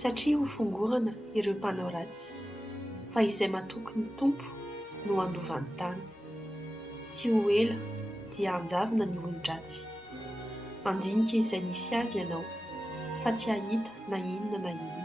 satria ho fongorana ireo mpanao ratsy, fa izay matoky ny tompo no andovan'ny tany. Tsy ho ela dia anjavona ny olon-dratsy. Andinika izay nisy azy ianao, fa tsy hahita na inona na inona.